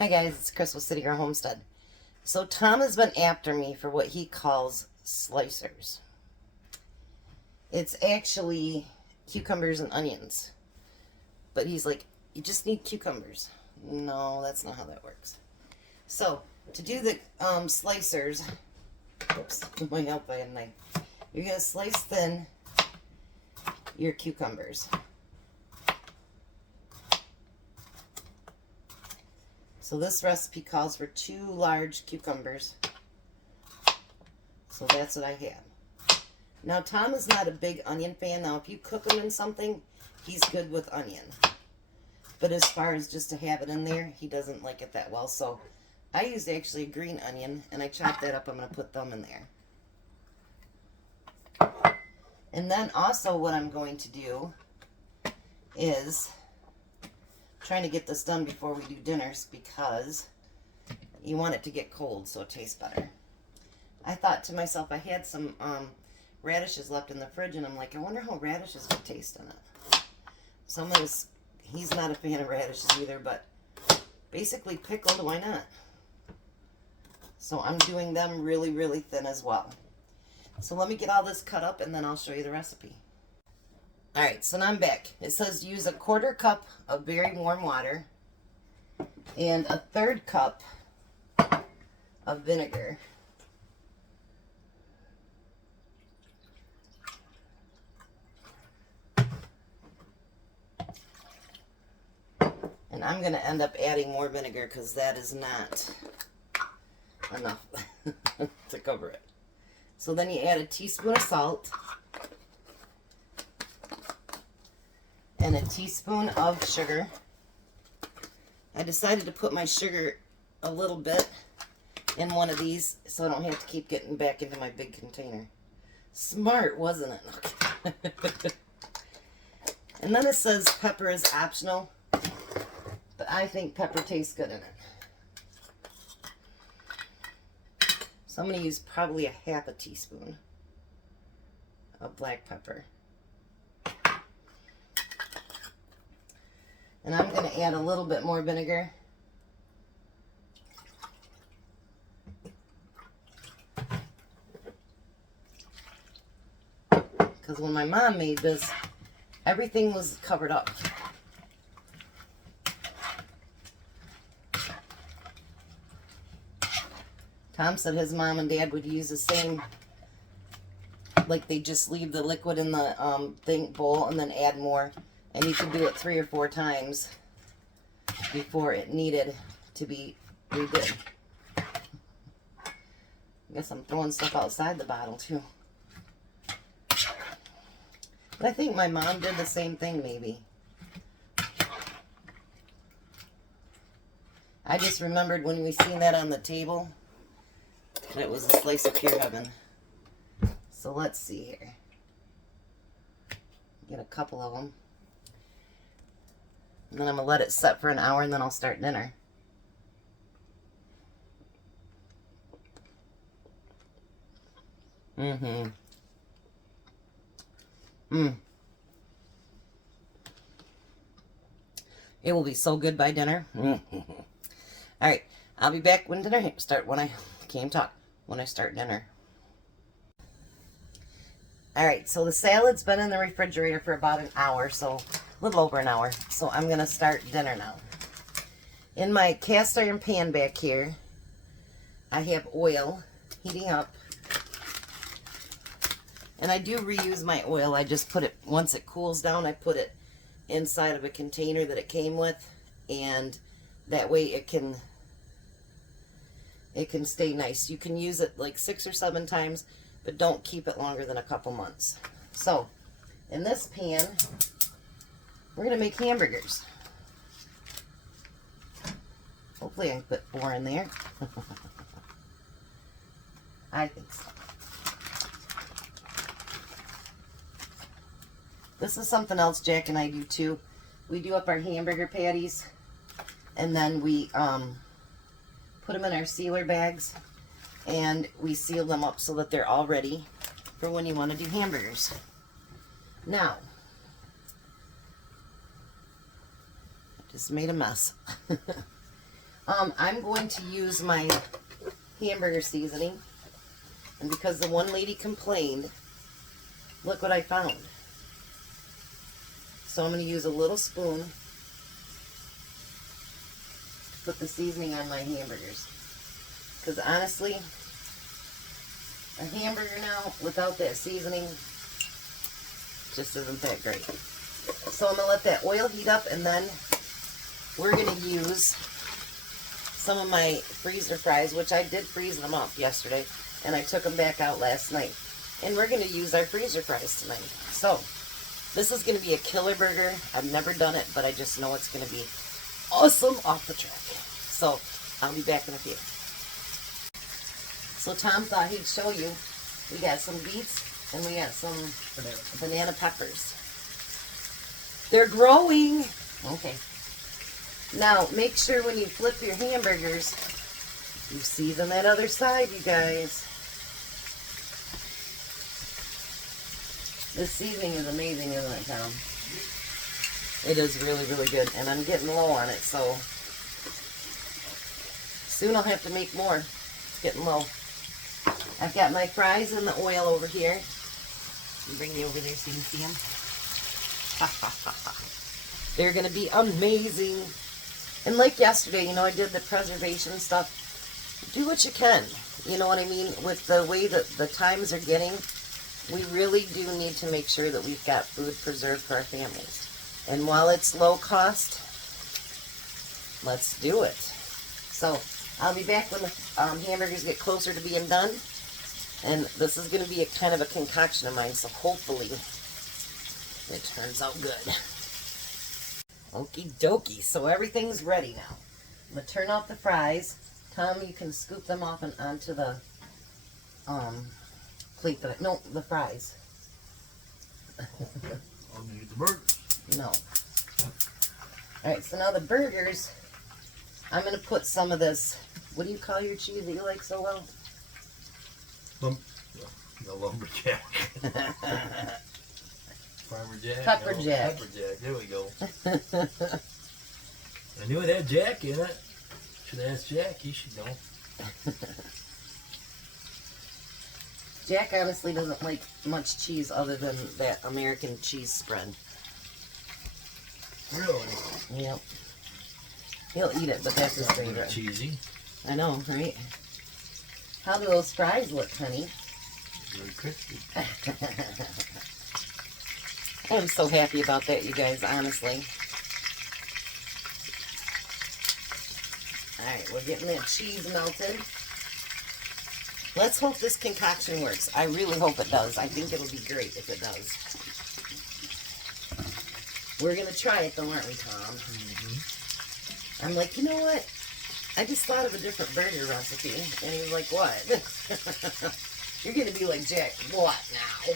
Hi guys, it's Chris with City Girl Homestead. So Tom has been after me for what he calls slicers. It's actually cucumbers and onions. But he's like, you just need cucumbers. No, that's not how that works. So, to do the slicers, oops, I'm going out by a knife. You're going to slice thin your cucumbers. So this recipe calls for 2 large cucumbers. So that's what I have. Now Tom is not a big onion fan. Now if you cook him in something, he's good with onion. But as far as just to have it in there, he doesn't like it that well. So I used actually a green onion and I chopped that up. I'm going to put them in there. And then also what I'm going to do is trying to get this done before we do dinners because you want it to get cold so it tastes better. I thought to myself, I had some radishes left in the fridge and I'm like, I wonder how radishes would taste in it. So I'm gonna, he's not a fan of radishes either, but basically pickled, why not? So I'm doing them really, really thin as well. So let me get all this cut up and then I'll show you the recipe. Alright, so now I'm back. It says use 1/4 cup of very warm water and 1/3 cup of vinegar. And I'm going to end up adding more vinegar because that is not enough to cover it. So then you add a teaspoon of salt and a teaspoon of sugar. I decided to put my sugar a little bit in one of these so I don't have to keep getting back into my big container. Smart, wasn't it? And then it says pepper is optional, but I think pepper tastes good in it. So I'm going to use probably 1/2 teaspoon of black pepper. And I'm going to add a little bit more vinegar. Because when my mom made this, everything was covered up. Tom said his mom and dad would use the same, like they just leave the liquid in the bowl and then add more. And you could do it 3 or 4 times before it needed to be redid. I guess I'm throwing stuff outside the bottle too. But I think my mom did the same thing maybe. I just remembered when we seen that on the table, and it was a slice of pure heaven. So let's see here. Get a couple of them. And then I'm going to let it set for an hour and then I'll start dinner. It will be so good by dinner. Alright, I'll be back when dinner start when I start dinner. Alright, so the salad's been in the refrigerator for about an hour, so a little over an hour. So I'm going to start dinner now. In my cast iron pan back here, I have oil heating up. And I do reuse my oil. I just put it, once it cools down, I put it inside of a container that it came with. And that way it can stay nice. You can use it like 6 or 7 times, but don't keep it longer than a couple months. So, in this pan, we're going to make hamburgers. Hopefully I can put 4 in there. I think so. This is something else Jack and I do too. We do up our hamburger patties, and then we put them in our sealer bags, and we seal them up so that they're all ready for when you want to do hamburgers. Now, just made a mess. I'm going to use my hamburger seasoning. And because the one lady complained, look what I found. So I'm going to use a little spoon to put the seasoning on my hamburgers. Because honestly, a hamburger now without that seasoning just isn't that great. So I'm going to let that oil heat up, and then we're going to use some of my freezer fries, which I did freeze them up yesterday, and I took them back out last night. And we're going to use our freezer fries tonight. So this is going to be a killer burger. I've never done it, but I just know it's going to be awesome off the track. So I'll be back in a few. So Tom thought he'd show you. We got some beets and we got some banana peppers. They're growing. Okay. Now make sure when you flip your hamburgers, you season that other side, you guys. This seasoning is amazing, isn't it, Tom? It is really, really good. And I'm getting low on it, so soon I'll have to make more. It's getting low. I've got my fries in the oil over here. I'll bring you over there so you can see them. They're going to be amazing. And like yesterday, you know, I did the preservation stuff. Do what you can. You know what I mean? With the way that the times are getting, we really do need to make sure that we've got food preserved for our families. And while it's low cost, let's do it. So I'll be back when the hamburgers get closer to being done. And this is going to be a kind of a concoction of mine, so hopefully it turns out good. Okie dokie, so everything's ready now. I'm going to turn off the fries. Tom, you can scoop them off and onto the plate that no, the fries. I'll need the burgers. No. Alright, so now the burgers, I'm going to put some of this, what do you call your cheese that you like so well? The lumberjack. Farmer Jack. Pepper Jack. Pepper Jack. There we go. I knew it had Jack in it. Should have asked Jack. He should know. Jack honestly doesn't like much cheese other than that American cheese spread. Really? Yep. He'll eat it, but that's his favorite. Cheesy. I know, right? How do those fries look, honey? Very crispy. I'm so happy about that, you guys, honestly. Alright, we're getting that cheese melted. Let's hope this concoction works. I really hope it does. I think it'll be great if it does. We're going to try it though, aren't we, Tom? Mm-hmm. I'm like, you know what? I just thought of a different burger recipe. And he was like, what? You're going to be like, Jack, what now?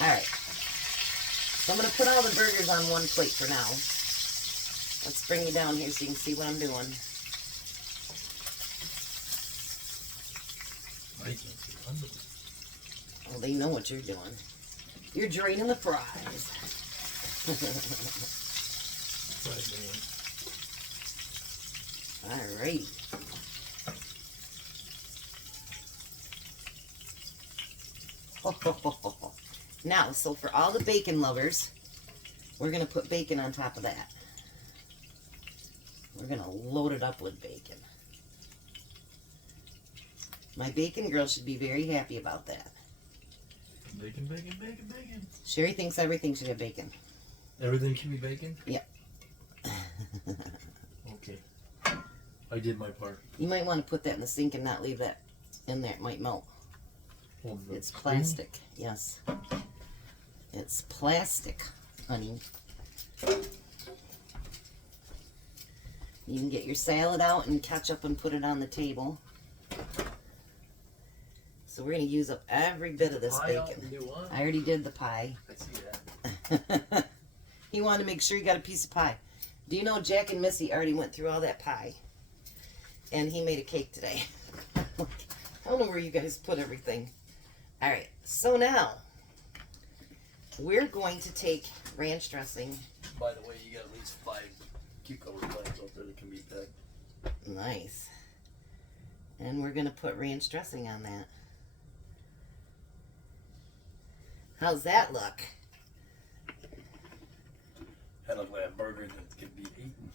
Alright. So I'm going to put all the burgers on one plate for now. Let's bring you down here so you can see what I'm doing. I can't see under. Oh, they know what you're doing. You're draining the fries. Alright. Now, so for all the bacon lovers, we're going to put bacon on top of that. We're going to load it up with bacon. My bacon girl should be very happy about that. Bacon, bacon, bacon, bacon. Sherry thinks everything should have bacon. Everything should be bacon? Yep. Okay. I did my part. You might want to put that in the sink and not leave that in there. It might melt. Oh, It's plastic. Yes. It's plastic, honey. You can get your salad out and ketchup and put it on the table. So we're going to use up every bit of this bacon. I already did the pie. I see that. He wanted to make sure he got a piece of pie. Do you know Jack and Missy already went through all that pie? And he made a cake today. I don't know where you guys put everything. Alright, so now we're going to take ranch dressing. By the way, you got at least 5 cucumber plants out there that can be picked. Nice. And we're going to put ranch dressing on that. How's that look? That looks like a burger that could be eaten.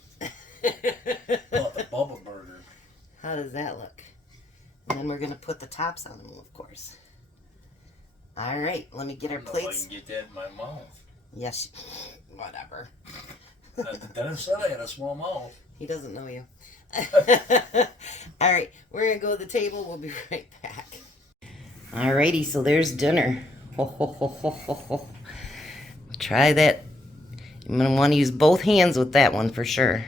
Oh, the Bubba burger. How does that look? And then we're going to put the tops on them, of course. All right, let me get our I don't know if plates. I can get that in my mouth. Yes, whatever. The dentist said I had a small mouth. He doesn't know you. All right, we're going to go to the table. We'll be right back. All righty, so there's dinner. Ho, ho, ho, ho, ho, ho. Try that. I'm going to want to use both hands with that one for sure.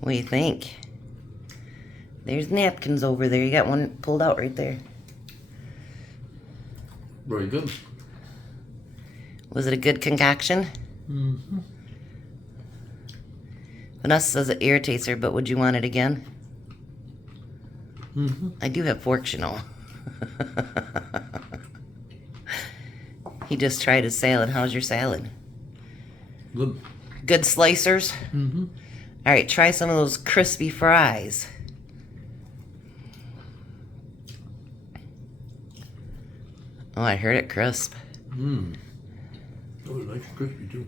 What do you think? There's napkins over there. You got one pulled out right there. Very good. Was it a good concoction? Mm-hmm. Vanessa says it irritates her, but would you want it again? Mm-hmm. I do have forks, you know. He just tried his salad. How's your salad? Good. Good slicers? Mm-hmm. All right, try some of those crispy fries. Oh, I heard it crisp. Mmm. Those are nice and crispy too.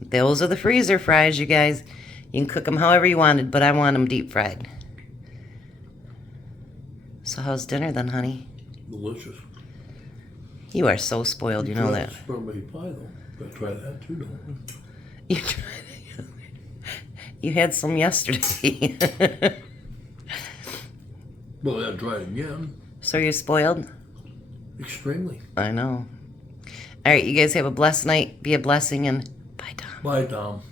Those are the freezer fries, you guys. You can cook them however you wanted, but I want them deep fried. So how's dinner then, honey? Delicious. You are so spoiled, you know that. Strawberry pie though. Gotta try that too, don't You tried it. You had some yesterday. Well, I gotta try it again. So you're spoiled? Extremely. I know. All right, you guys have a blessed night. Be a blessing, and bye, Tom. Bye, Tom.